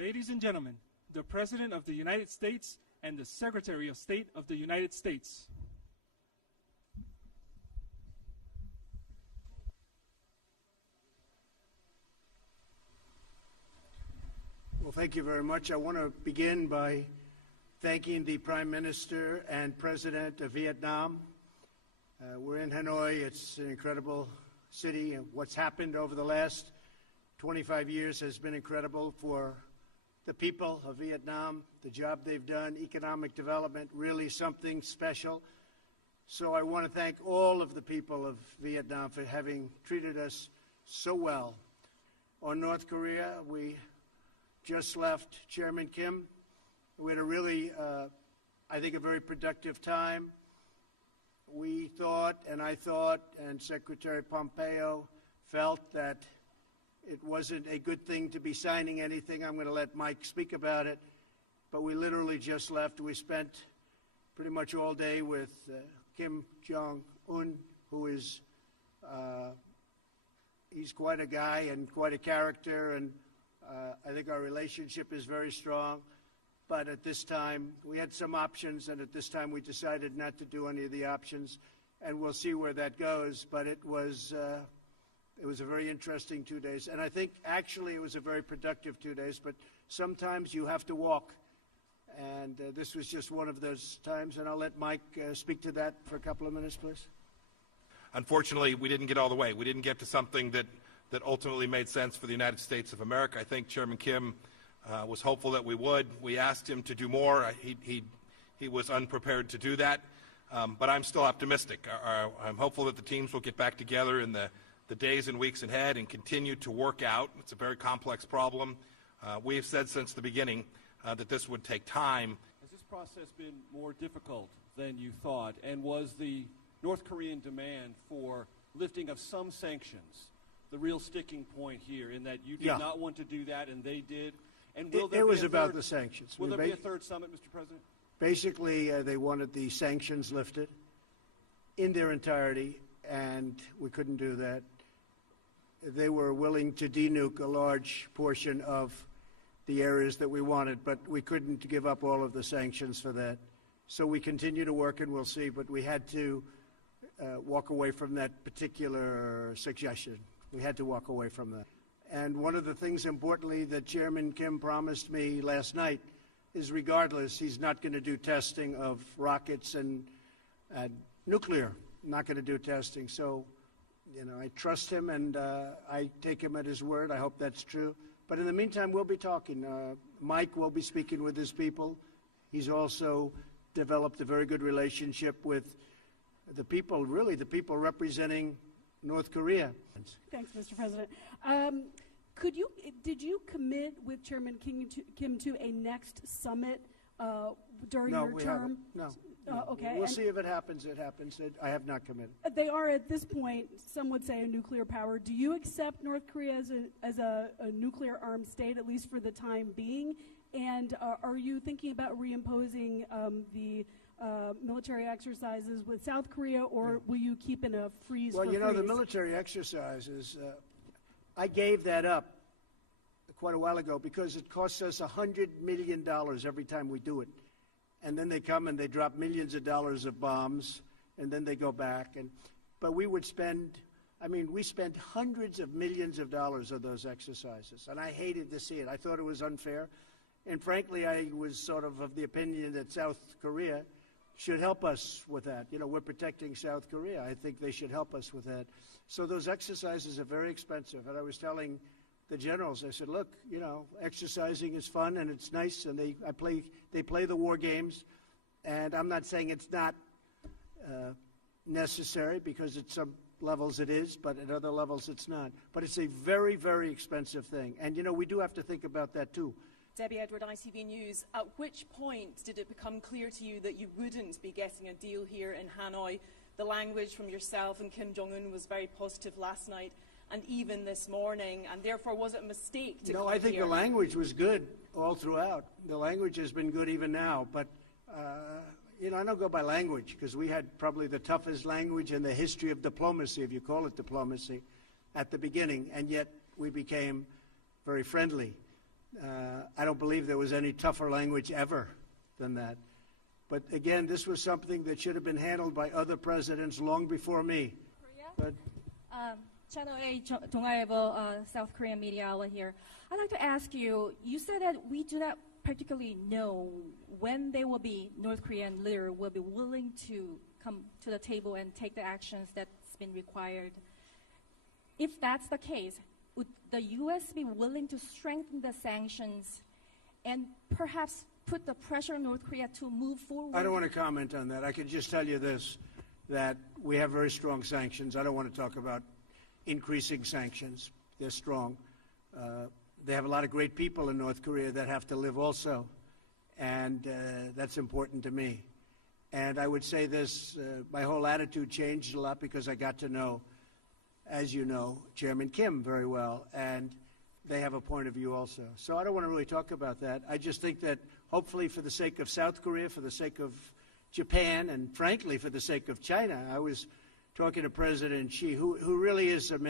Ladies and gentlemen, the President of the United States and the Secretary of State of the United States. Well, thank you very much. I want to begin by thanking the Prime Minister and President of Vietnam. We're in Hanoi. It's an incredible city, and what's happened over the last 25 years has been incredible for the people of Vietnam, the job they've done, economic development, really something special. So I want to thank all of the people of Vietnam for having treated us so well. On North Korea, we just left Chairman Kim. We had a really, I think, a very productive time. We thought, and I thought, and Secretary Pompeo felt that it wasn't a good thing to be signing anything. I'm going to let Mike speak about it. But we literally just left. We spent pretty much all day with Kim Jong-un, who is, he's quite a guy and quite a character, and I think our relationship is very strong. But at this time, we had some options, and at this time we decided not to do any of the options, and we'll see where that goes. But it was a very interesting 2 days, and I think actually it was a very productive 2 days, but sometimes you have to walk, and this was just one of those times, and I'll let Mike speak to that for a couple of minutes, please. Unfortunately, we didn't get all the way. We didn't get to something that ultimately made sense for the United States of America. I think Chairman Kim was hopeful that we would. We asked him to do more. He was unprepared to do that, but I'm still optimistic. I'm hopeful that the teams will get back together in the days and weeks ahead and continue to work out. It's a very complex problem. We have said since the beginning that this would take time. Has this process been more difficult than you thought? And was the North Korean demand for lifting of some sanctions the real sticking point here, in that you did not want to do that and they did? And will there it be was a about third, the sanctions. Will there be a third summit, Mr. President? Basically, they wanted the sanctions lifted in their entirety, and we couldn't do that. They were willing to denuke a large portion of the areas that we wanted, but we couldn't give up all of the sanctions for that. So we continue to work, and we'll see, but we had to walk away from that particular suggestion. We had to walk away from that. And one of the things, importantly, that Chairman Kim promised me last night is, regardless, he's not going to do testing of rockets and nuclear, not going to do testing. So, you know, I trust him, and I take him at his word. I hope that's true. But in the meantime, we'll be talking. Mike will be speaking with his people. He's also developed a very good relationship with the people, really the people representing North Korea. Thanks, Mr. President. Did you commit with Chairman Kim to a next summit during your term? No, we haven't. No. Okay. We'll see if it happens. It happens. I have not committed. They are, at this point, some would say, a nuclear power. Do you accept North Korea as a nuclear armed state, at least for the time being? And are you thinking about reimposing the military exercises with South Korea, or will you keep in a freeze? Well, you know, the military exercises, I gave that up quite a while ago because it costs us $100 million every time we do it. And then they come and they drop millions of dollars of bombs, and then they go back. But we would spend, we spent hundreds of millions of dollars on those exercises, and I hated to see it. I thought it was unfair. And frankly, I was sort of the opinion that South Korea should help us with that. You know, we're protecting South Korea. I think they should help us with that. So those exercises are very expensive. And I was telling the generals, I said, look, you know, exercising is fun and it's nice, and they play the war games. And I'm not saying it's not necessary, because at some levels it is, but at other levels it's not. But it's a very, very expensive thing. And, you know, we do have to think about that too. Debbie Edward, ITV News. At which point did it become clear to you that you wouldn't be getting a deal here in Hanoi? The language from yourself and Kim Jong-un was very positive last night and even this morning, and therefore was it a mistake to come I think here? the language was good all throughout. The language has been good even now, but you know, I don't go by language, because we had probably the toughest language in the history of diplomacy, if you call it diplomacy, at the beginning, and yet we became very friendly. I don't believe there was any tougher language ever than that. But again, this was something that should have been handled by other presidents long before me. But Channel A, 동아일보, South Korean media outlet here. I'd like to ask you, you said that we do not particularly know when North Korean leader will be willing to come to the table and take the actions that's been required. If that's the case, would the U.S. be willing to strengthen the sanctions and perhaps put the pressure on North Korea to move forward? I don't want to comment on that. I can just tell you this, that we have very strong sanctions. I don't want to talk about increasing sanctions. They're strong. They have a lot of great people in North Korea that have to live also, and that's important to me. And I would say this, my whole attitude changed a lot because I got to know, as you know, Chairman Kim very well, and they have a point of view also. So I don't want to really talk about that. I just think that hopefully for the sake of South Korea, for the sake of Japan, and frankly for the sake of China, I was talking to President Xi, who really is a man